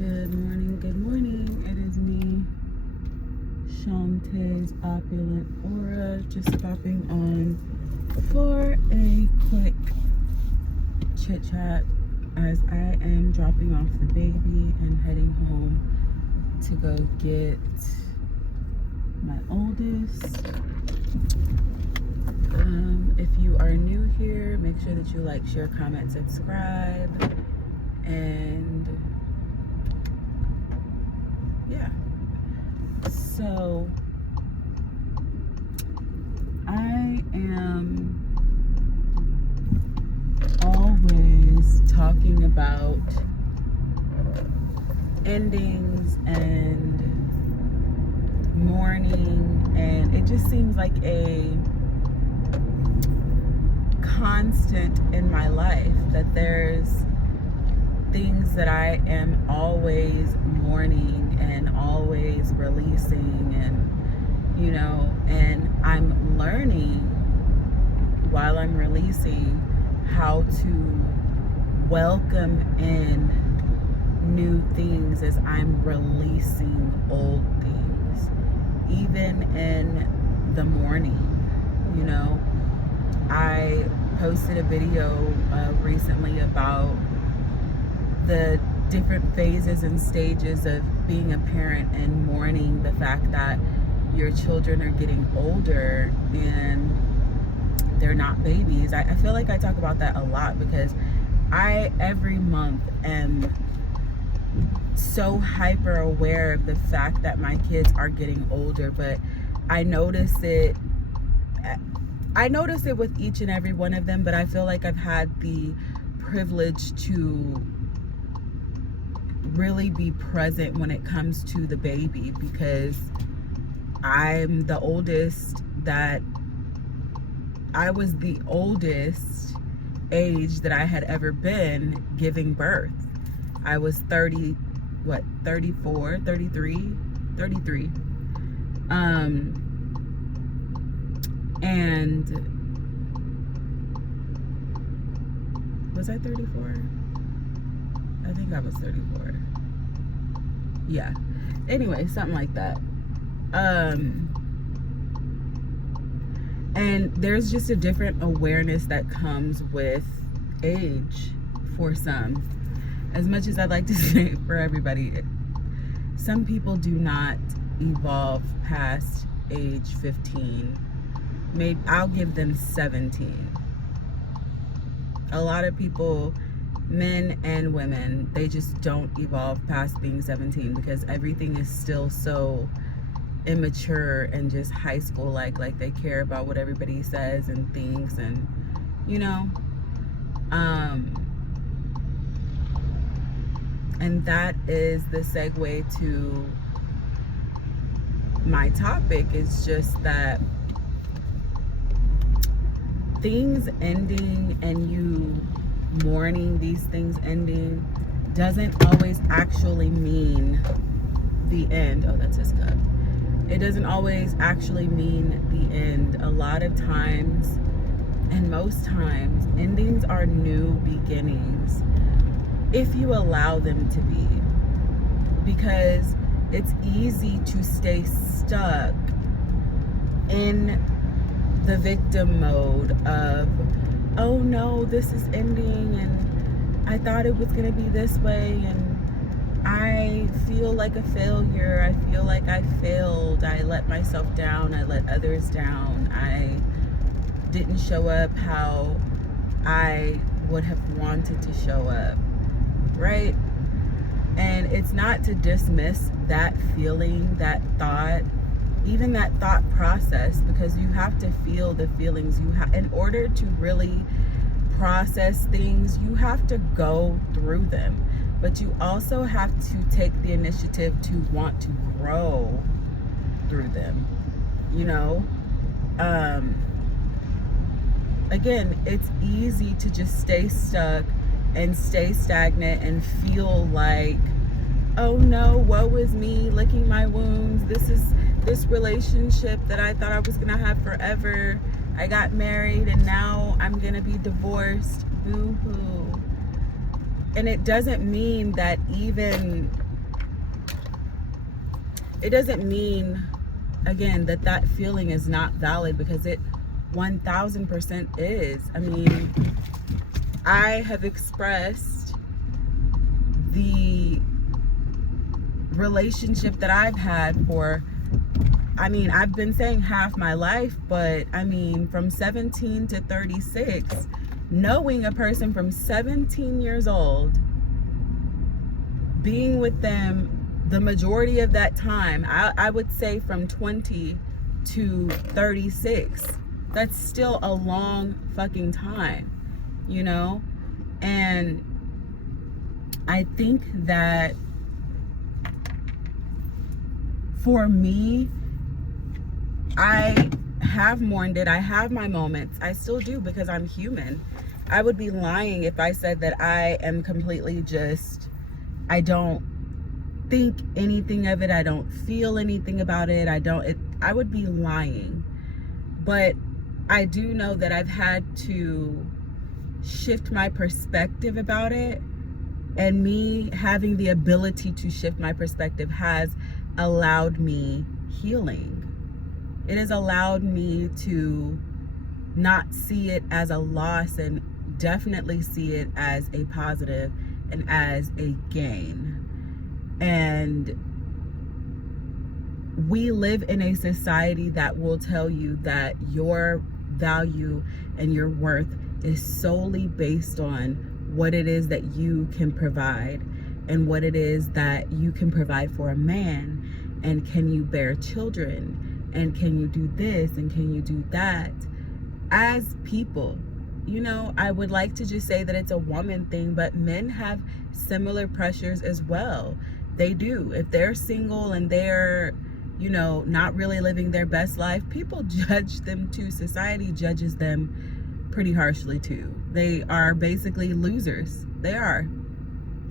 Good morning. It is me, Shantae's Opulent Aura, just popping on for a quick chit chat as I am dropping off the baby and heading home to go get my oldest. If you are new here, make sure that you like, share, comment, subscribe, and yeah. So I am always talking about endings and mourning, and it just seems like a constant in my life that there's things that I am always mourning and always releasing, and I'm learning while I'm releasing how to welcome in new things as I'm releasing old things, even in the morning. I posted a video recently about the different phases and stages of being a parent and mourning the fact that your children are getting older and they're not babies. I feel like I talk about that a lot because I every month am so hyper aware of the fact that my kids are getting older, but I notice it with each and every one of them, but I feel like I've had the privilege to really be present when it comes to the baby because I'm the oldest I was the oldest age that I had ever been giving birth. I was 33. And was I 34? I think I was 34. Yeah. Anyway, something like that. And there's just a different awareness that comes with age for some. As much as I'd like to say for everybody, some people do not evolve past age 15. Maybe I'll give them 17. A lot of people, men and women, they just don't evolve past being 17 because everything is still so immature and just high school like they care about what everybody says and thinks, and and that is the segue to my topic. Is just that things ending and you mourning these things ending doesn't always actually mean the end. Oh, that's his cup. It doesn't always actually mean the end. A lot of times, and most times, endings are new beginnings if you allow them to be, because it's easy to stay stuck in the victim mode of, oh no, this is ending and I thought it was gonna be this way and I feel like a failure. I feel like I failed. I let myself down. I let others down. I didn't show up how I would have wanted to show up, right? And it's not to dismiss that feeling, that thought, even that thought process, because you have to feel the feelings. You have, in order to really process things, you have to go through them, but you also have to take the initiative to want to grow through them. Again, it's easy to just stay stuck and stay stagnant and feel like, oh no, woe is me, licking my wounds. This relationship that I thought I was gonna have forever, I got married and now I'm gonna be divorced. Boo-hoo. And it doesn't mean that even it doesn't mean, again, that that feeling is not valid, because it 1000% is. I mean, I have expressed the relationship that I've had for, I mean, I've been saying half my life, but I mean, from 17 to 36, knowing a person from 17 years old, being with them the majority of that time, I would say from 20 to 36, that's still a long fucking time, you know? And I think that for me, I have mourned it. I have my moments. I still do, because I'm human. I would be lying if I said that I am completely just, I don't think anything of it. I don't feel anything about it. I would be lying. But I do know that I've had to shift my perspective about it. And me having the ability to shift my perspective has allowed me healing. It has allowed me to not see it as a loss, and definitely see it as a positive and as a gain. And we live in a society that will tell you that your value and your worth is solely based on what it is that you can provide, and what it is that you can provide for a man, and can you bear children, and can you do this, and can you do that. As people, you know, I would like to just say that it's a woman thing, but men have similar pressures as well. They do. If they're single and they're, you know, not really living their best life, people judge them too. Society judges them pretty harshly too. They are basically losers. They are.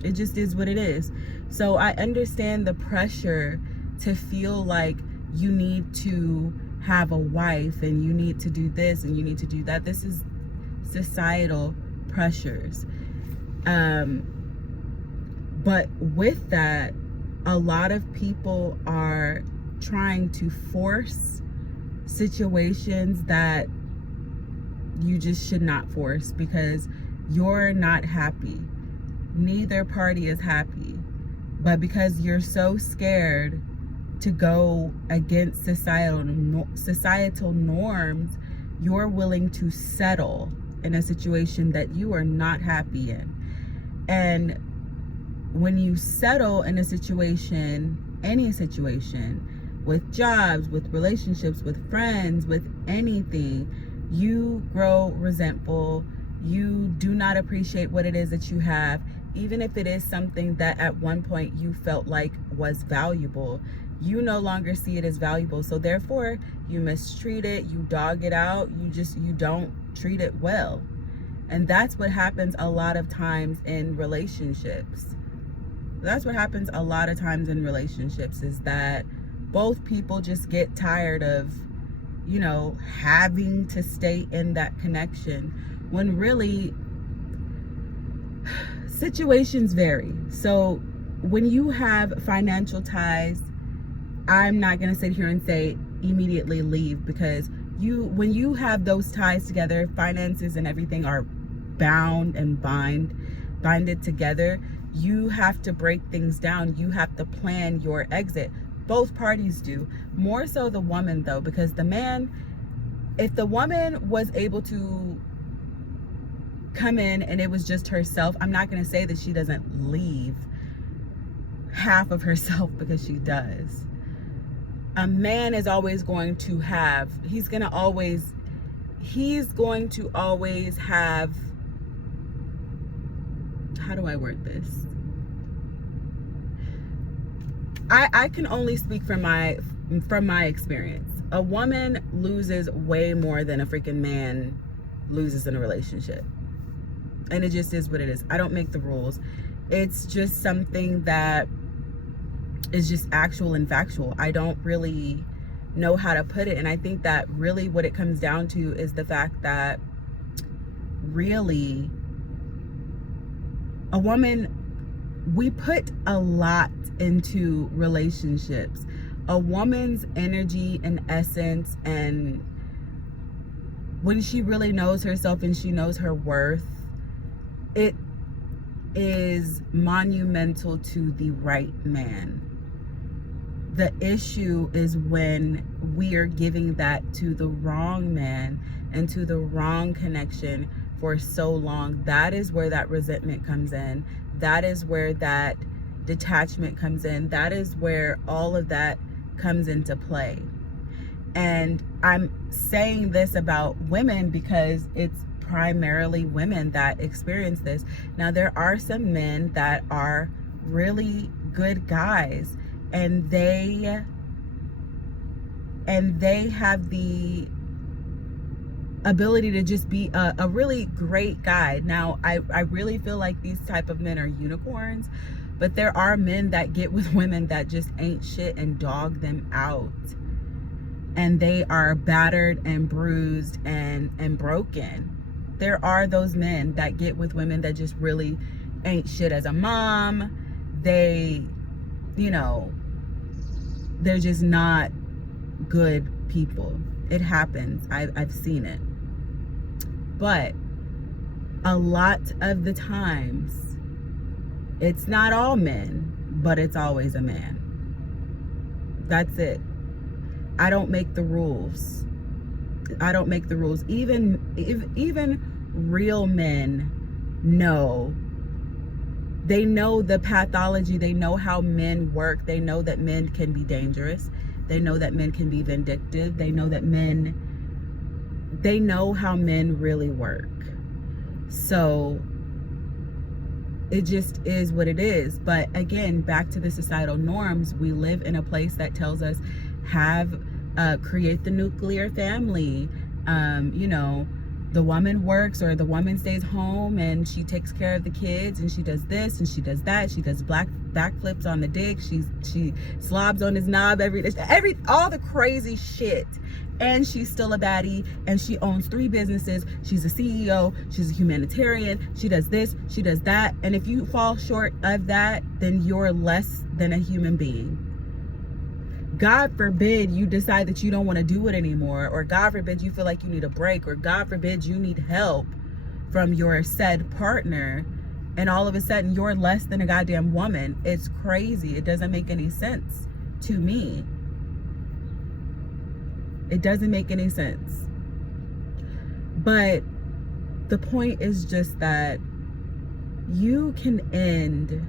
It just is what it is. So I understand the pressure to feel like you need to have a wife, and you need to do this, and you need to do that. This is societal pressures. But with that, a lot of people are trying to force situations that you just should not force, because you're not happy. Neither party is happy. But because you're so scared to go against societal norms, you're willing to settle in a situation that you are not happy in. And when you settle in a situation, any situation, with jobs, with relationships, with friends, with anything, you grow resentful. You do not appreciate what it is that you have, even if it is something that at one point you felt like was valuable. You no longer see it as valuable, so therefore you mistreat it, you dog it out, you don't treat it well. And that's what happens a lot of times in relationships. That's what happens a lot of times in relationships, is that both people just get tired of, you know, having to stay in that connection, when really situations vary. So when you have financial ties, I'm not going to sit here and say immediately leave, because when you have those ties together, finances and everything are bound and binded together. You have to break things down. You have to plan your exit. Both parties do. More so the woman, though, because the man, if the woman was able to come in and it was just herself, I'm not going to say that she doesn't leave half of herself, because she does. A man is always going to have, he's going to always have, how do I word this? I can only speak from my experience. A woman loses way more than a freaking man loses in a relationship. And it just is what it is. I don't make the rules. It's just something that is just actual and factual. I don't really know how to put it. And I think that really what it comes down to is the fact that really a woman, we put a lot into relationships. a woman's energy and essence, and when she really knows herself and she knows her worth, it is monumental to the right man. The issue is when we are giving that to the wrong man and to the wrong connection for so long. That is where that resentment comes in. That is where that detachment comes in. That is where all of that comes into play. And I'm saying this about women because it's primarily women that experience this. Now, there are some men that are really good guys, and they have the ability to just be a really great guy. Now, I really feel like these type of men are unicorns, but there are men that get with women that just ain't shit and dog them out, and they are battered and bruised and broken. There are those men that get with women that just really ain't shit as a mom. They, you know, they're just not good people. It happens. I've seen it. But a lot of the times, it's not all men, but it's always a man. That's it. I don't make the rules. I don't make the rules. Even real men know. They know the pathology. They know how men work. They know that men can be dangerous. They know that men can be vindictive. They know how men really work. So it just is what it is. But again, back to the societal norms, we live in a place that tells us create the nuclear family. You know, the woman works or the woman stays home and she takes care of the kids, and she does this and she does that. She does backflips on the dick. She slobs on his knob all the crazy shit. And she's still a baddie, and she owns 3 businesses. She's a CEO. She's a humanitarian. She does this. She does that. And if you fall short of that, then you're less than a human being. God forbid you decide that you don't want to do it anymore, or God forbid you feel like you need a break, or God forbid you need help from your said partner, and all of a sudden you're less than a goddamn woman. It's crazy. It doesn't make any sense to me. It doesn't make any sense. But the point is just that you can end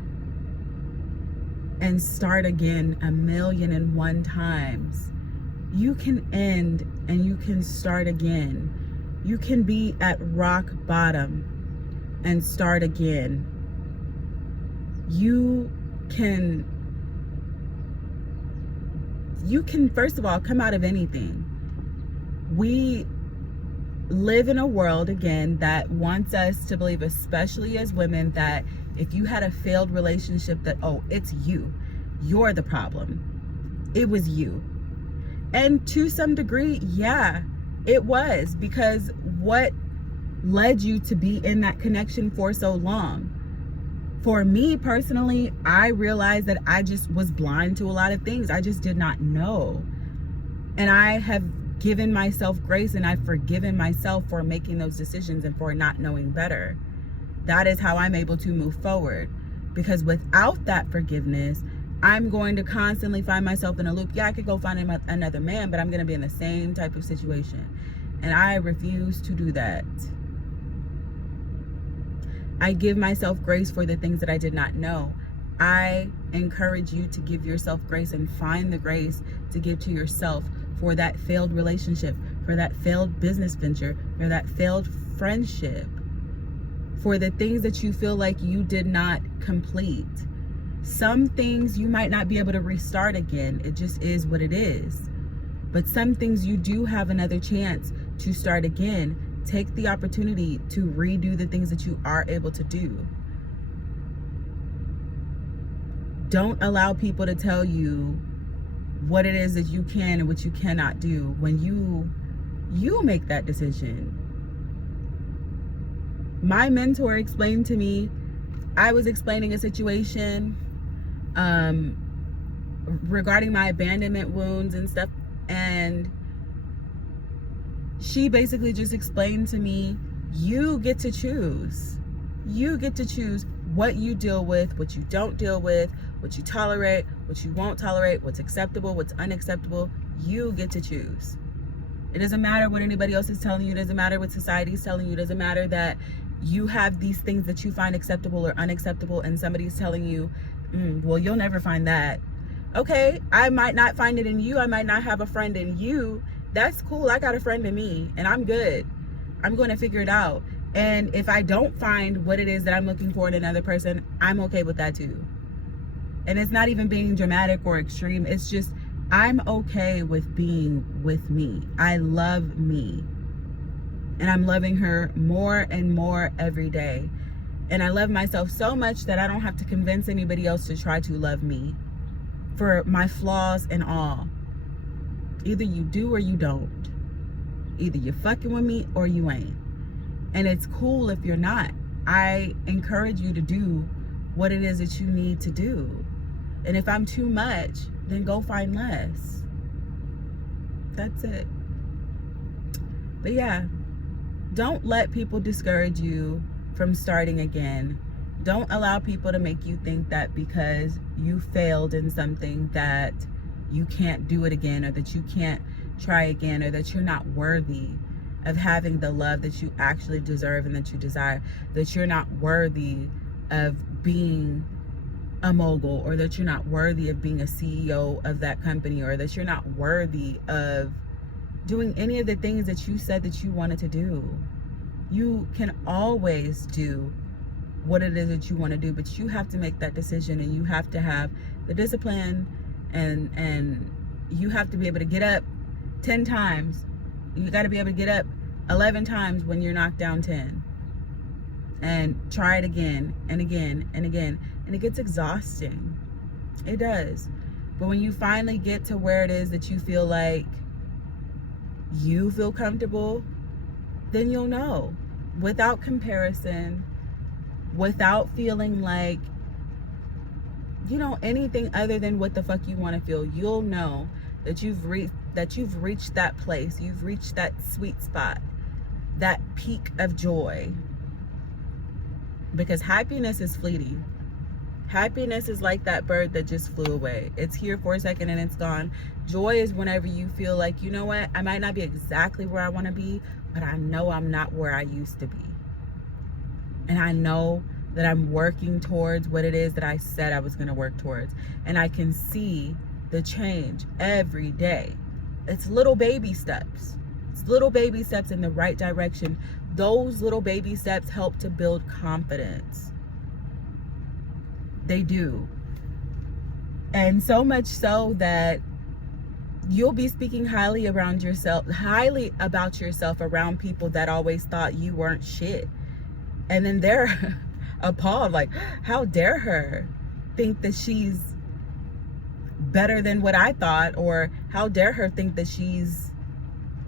and start again 1,000,001 times. You can end and you can start again. You can be at rock bottom and start again. You can first of all come out of anything. We live in a world, again, that wants us to believe, especially as women, that if you had a failed relationship, that, oh, it's you. You're the problem. It was you. And to some degree, yeah, it was, because what led you to be in that connection for so long? For me personally, I realized that I just was blind to a lot of things. I just did not know. And I have given myself grace, and I've forgiven myself for making those decisions and for not knowing better. That is how I'm able to move forward. Because without that forgiveness, I'm going to constantly find myself in a loop. Yeah, I could go find another man, but I'm going to be in the same type of situation. And I refuse to do that. I give myself grace for the things that I did not know. I encourage you to give yourself grace and find the grace to give to yourself for that failed relationship, for that failed business venture, for that failed friendship, for the things that you feel like you did not complete. Some things you might not be able to restart again. It just is what it is. But some things you do have another chance to start again. Take the opportunity to redo the things that you are able to do. Don't allow people to tell you what it is that you can and what you cannot do when you make that decision. My mentor explained to me, I was explaining a situation, regarding my abandonment wounds and stuff. And she basically just explained to me, you get to choose. You get to choose what you deal with, what you don't deal with, what you tolerate, what you won't tolerate, what's acceptable, what's unacceptable. You get to choose. It doesn't matter what anybody else is telling you. It doesn't matter what society is telling you. It doesn't matter that you have these things that you find acceptable or unacceptable, and somebody's telling you, well, you'll never find that. Okay, I might not find it in you. I might not have a friend in you. That's cool. I got a friend in me, and I'm good. I'm going to figure it out. And if I don't find what it is that I'm looking for in another person, I'm okay with that too. And it's not even being dramatic or extreme. It's just, I'm okay with being with me. I love me. And I'm loving her more and more every day. And I love myself so much that I don't have to convince anybody else to try to love me for my flaws and all. Either you do or you don't. Either you're fucking with me or you ain't. And it's cool if you're not. I encourage you to do what it is that you need to do. And if I'm too much, then go find less. That's it. But yeah, don't let people discourage you from starting again. Don't allow people to make you think that because you failed in something that you can't do it again, or that you can't try again, or that you're not worthy of having the love that you actually deserve and that you desire, that you're not worthy of being a mogul, or that you're not worthy of being a CEO of that company, or that you're not worthy of doing any of the things that you said that you wanted to do. You can always do what it is that you want to do, but you have to make that decision, and you have to have the discipline, and you have to be able to get up 10 times. You got to be able to get up 11 times when you're knocked down 10, and try it again and again and again. And it gets exhausting. It does. But when you finally get to where it is that you feel like you feel comfortable, then you'll know, without comparison, without feeling like, you know, anything other than what the fuck you want to feel. You'll know that you've reached that place. You've reached that sweet spot, that peak of joy. Because happiness is fleeting. Happiness is like that bird that just flew away. It's here for a second and it's gone. Joy is whenever you feel like, you know what, I might not be exactly where I want to be, but I know I'm not where I used to be. And I know that I'm working towards what it is that I said I was going to work towards. And I can see the change every day. It's little baby steps. It's little baby steps in the right direction. Those little baby steps help to build confidence. They do. And so much so that you'll be speaking highly about yourself around people that always thought you weren't shit. And then they're appalled, like, how dare her think that she's better than what I thought, or how dare her think that she's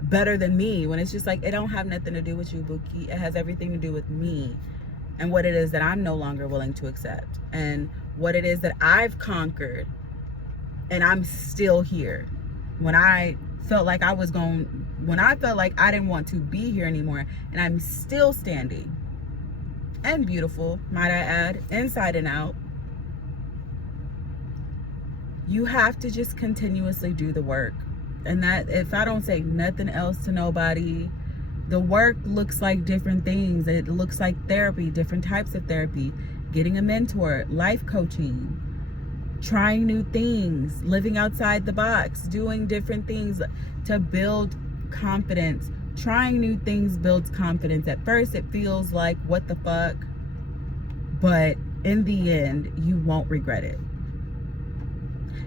better than me, when it's just like, it don't have nothing to do with you, Buki. It has everything to do with me and what it is that I'm no longer willing to accept, and what it is that I've conquered, and I'm still here. When I felt like I didn't want to be here anymore, and I'm still standing and beautiful, might I add, inside and out. You have to just continuously do the work. And that, if I don't say nothing else to nobody, the work looks like different things. It looks like therapy, different types of therapy, getting a mentor, life coaching, trying new things, living outside the box, doing different things to build confidence. Trying new things builds confidence. At first it feels like, what the fuck? But in the end, you won't regret it.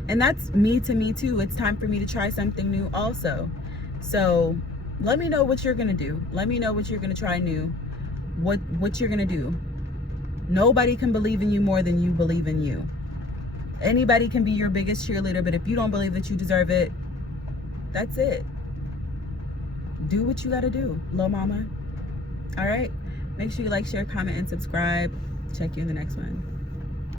And that's me too. It's time for me to try something new also. So let me know what you're gonna do. Let me know what you're gonna try new. What you're gonna do. Nobody can believe in you more than you believe in you. Anybody can be your biggest cheerleader, but if you don't believe that you deserve it, that's it. Do what you gotta do, little mama. All right? Make sure you like, share, comment, and subscribe. Check you in the next one.